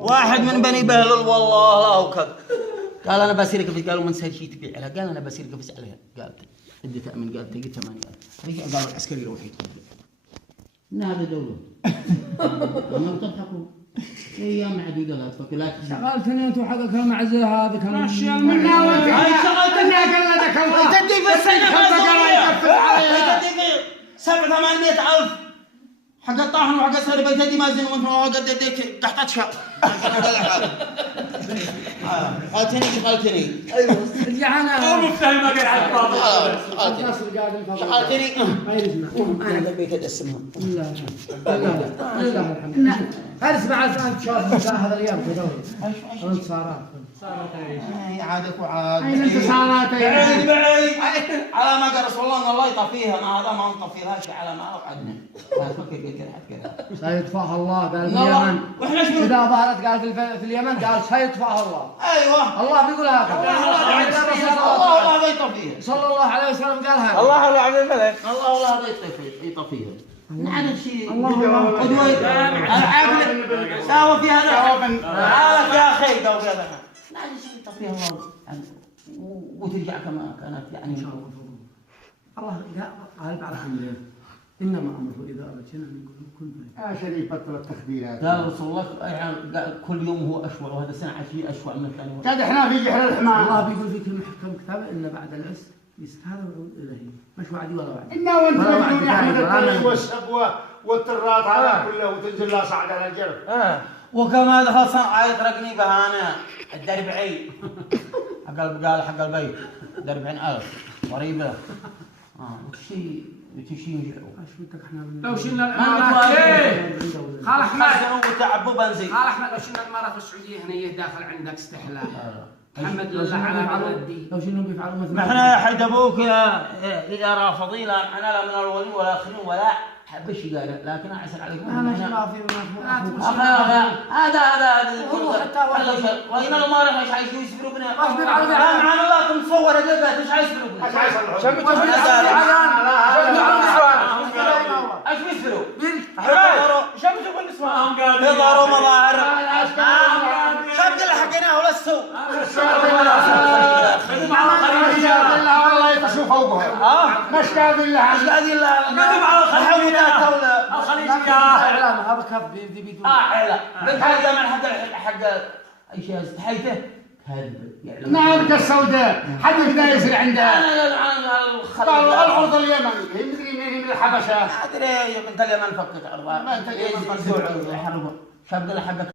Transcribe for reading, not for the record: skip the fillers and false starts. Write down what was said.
واحد من بني بهلول والله لا وكذا قال انا بسيرك بس قالوا من سهل شيء تبيع لها قال انا بسيرك بس عليها قال ادي تامن قال تجي 8 رجع قال العسكري روح يتقدم ان هذا دوله ما تضحكوا ايام عديده لا تفكر لا شغلتني انت وحقك المعزه هذا كان ماشي المنا وانت هاي شغلتني قلدك الله تدي في السنه تدي في 700,000 حق الطاحن وحق السري بيتدي مازن وانت قد يديك تحت شهر قالتني شغلتني ايوه رجعنا مفتهم قال على الباب شغلتني ما يسمع انا قبيت ادسمها لا الحمد لله اسمع انت شوف هذا اليوم في دوري انتصارات عادك وعاد الانتصارات عيني بعيد على ما قال رسول الله ان الله يطفيها ما هذا ما نطفيهاش على ما وعدنا لا تفكر كذا سيطفاها الله قال في اليمن واحنا شنو اذا ظهرت قال في اليمن قال سيطفاها الله ايوه الله بيقول هذا الله لا يطفيها صلى الله عليه وسلم قال هذا الله لا عبد الملك الله لا يطفيها نعم شيء الله قدوة العقل ساوى في هذا عارف يا اخي دو في هذا نعم شيء يطفيها الله وترجع كما كانت يعني الله قال بعد الحمد انما امره اذا اراد شيئا ان يقول كن فيكون شريف بطل التخديرات قال رسول الله قال كل يوم هو اشوع وهذا السنه عشري اشوع من الثاني كاد احنا في جحر الحمام الله بيقول في كلمه حكم كتابه ان بعد العسر يستهذا ويعود اليه مش وعدي ولا وعد إنا وانت بدون يحمد الطريق والسبوة والطرات على كله وتنزل لا صعد على الجرف وكما دخل صنعاء يطرقني بهانا الدربعي حق البيت ب40,000 قريبه وشي ينجحوا ايش بدك احنا لو شلنا ما الامارات خال احمد وتعبوا بنزين خال احمد لو شلنا الامارات السعوديه هنا داخل عندك استحلال محمد لله على بلدي لو شنو بيفعلوا مثل ما احنا يا حد ابوك يا رافضين انا لا من الاولين ولا الاخرين ولا حبش قال لكن اعسل عليكم انا ما في هذا وين الامارات ايش عايزين يسفروا بنا سبحان الله تصور هذا ايش عايز يسفروا بنا ايش بيسفروا شمسوا بالنسوان يظهروا مظاهر شد اللي حقيناه ولا السوق الله يكشف فوقها مش قادر لها قدم على الخليج هذا كف بيدون لا بتهزم حق اي شيء استحيته كذب نعم السوداء حد يقدر يصير عندها انا الارض اليمني يمدري من الحبشه ادري يا بنت اليمن فكت ارضها ما انت اليمن فكت شاب حقك